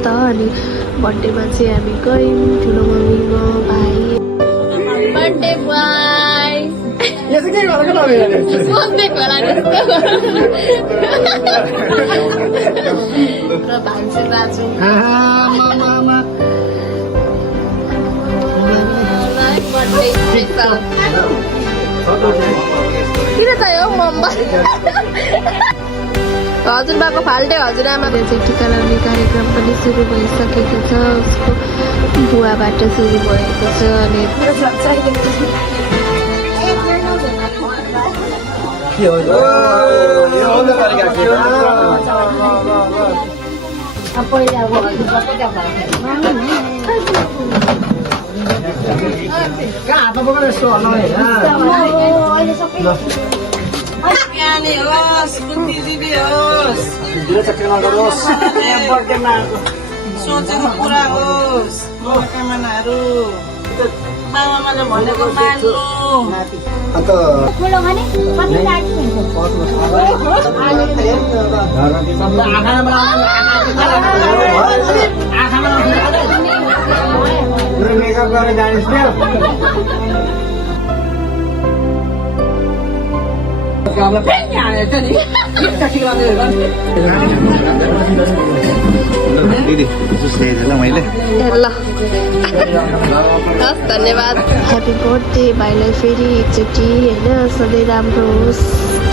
त अनि बर्थडेमा चाहिँ हामी गयौँ ठुलो मम्मी म भाइ बर्थडे बाई भान्से दाजु किन चाहियो मम्मा हजुरबाको फाल्टे हजुरआमा चाहिँ टिका लगाउने कार्यक्रम पनि सुरु भइसकेको छ उसको बुवाबाट सुरु भएको छ अनि सोचेको पुरा होस् कामनाहरू बाबामाले भनेको मान्नु दिदी मैले ल हस् धन्यवाद ह्याप्पी बर्थडे भाइलाई फेरि एकचोटि होइन सधैँ राम्रो होस्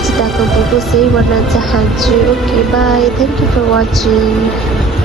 चिताको फोटो सही भन्न चाहन्छु okay bye thank you for watching